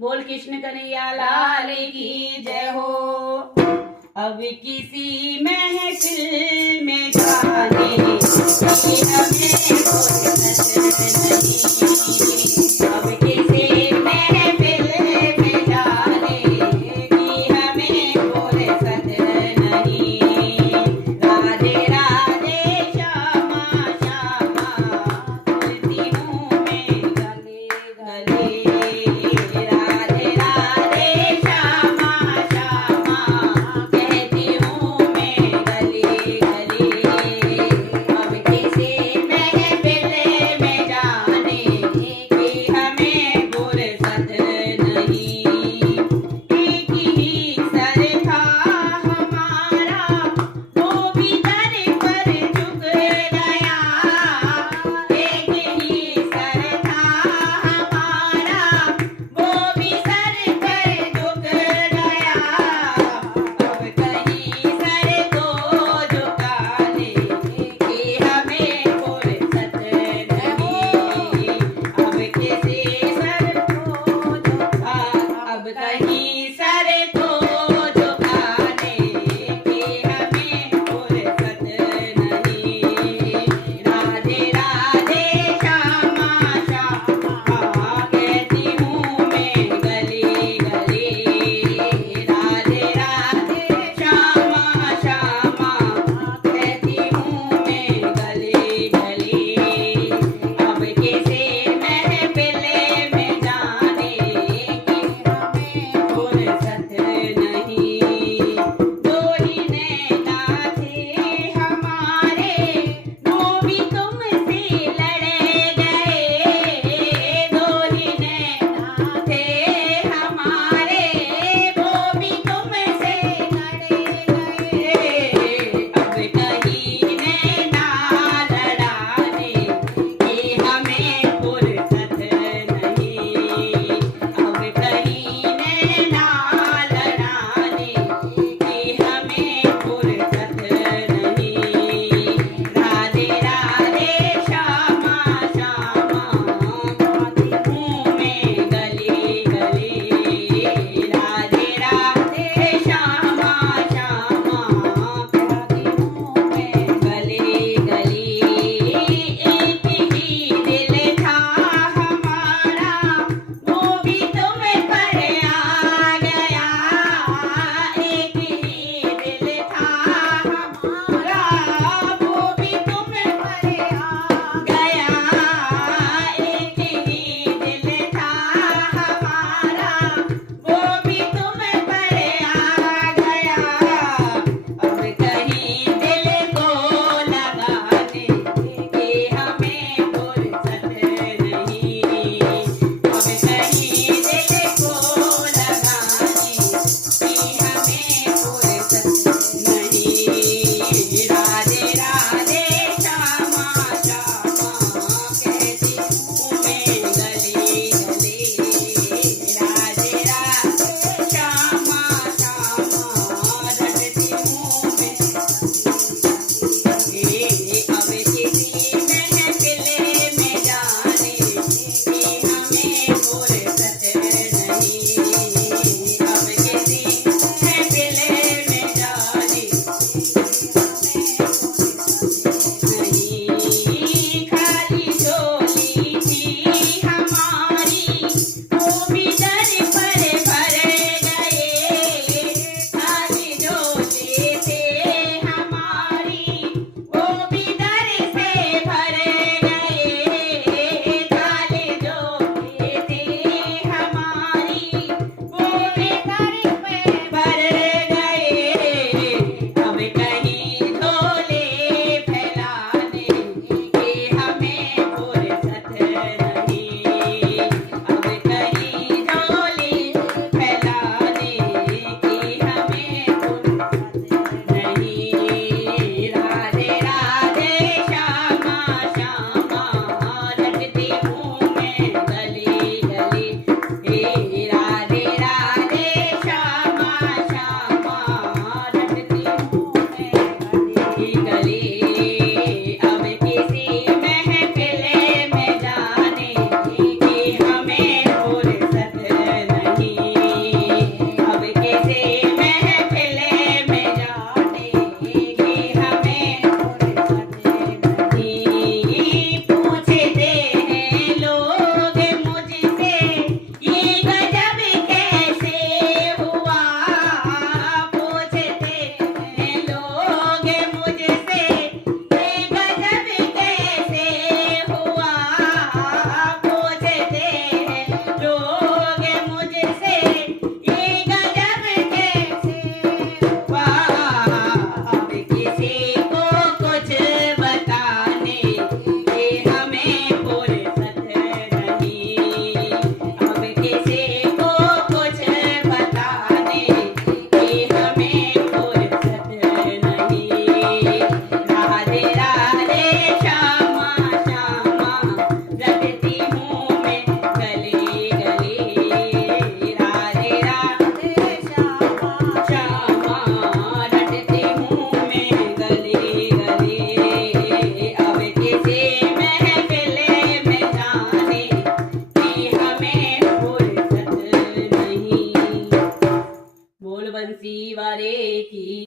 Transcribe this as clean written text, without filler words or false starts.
बोल कृष्ण कन्हैया लाल की जय हो। अब किसी महफिल में जाने की हमें फुर्सत नहीं। अब किसी महफिल में जाने की हमें फुर्सत नहीं। राधे राधे श्यामा श्यामा तुलसी मुँह में गले गले। राधे राधे श्यामा श्यामा कहती हूँ मैं गले गले। अब किसी महफिल में जाने की हमें फुर्सत नहीं। एक ही सर था हमारा वो भी दर पर झुक गया। एक ही सर था हमारा वो भी सर पर झुक गया। अब कहीं सर को झुकाने की हमें फुर्सत नहीं। अब किसी सर को झुका अब कहीं सर को झुकाने की हमें फुर्सत नहीं। राधे राधे श्यामा श्यामा कहती हूँ मैं गले गले। राधे राधे श्यामा श्यामा कहती हूँ मैं गले गले। अब किसी महफिल में जाने की हमें फुर्सत नहीं। दो ही नैना थे हमारे वो भी तुमसे लड़ गए। दो ही नैना थे हमारे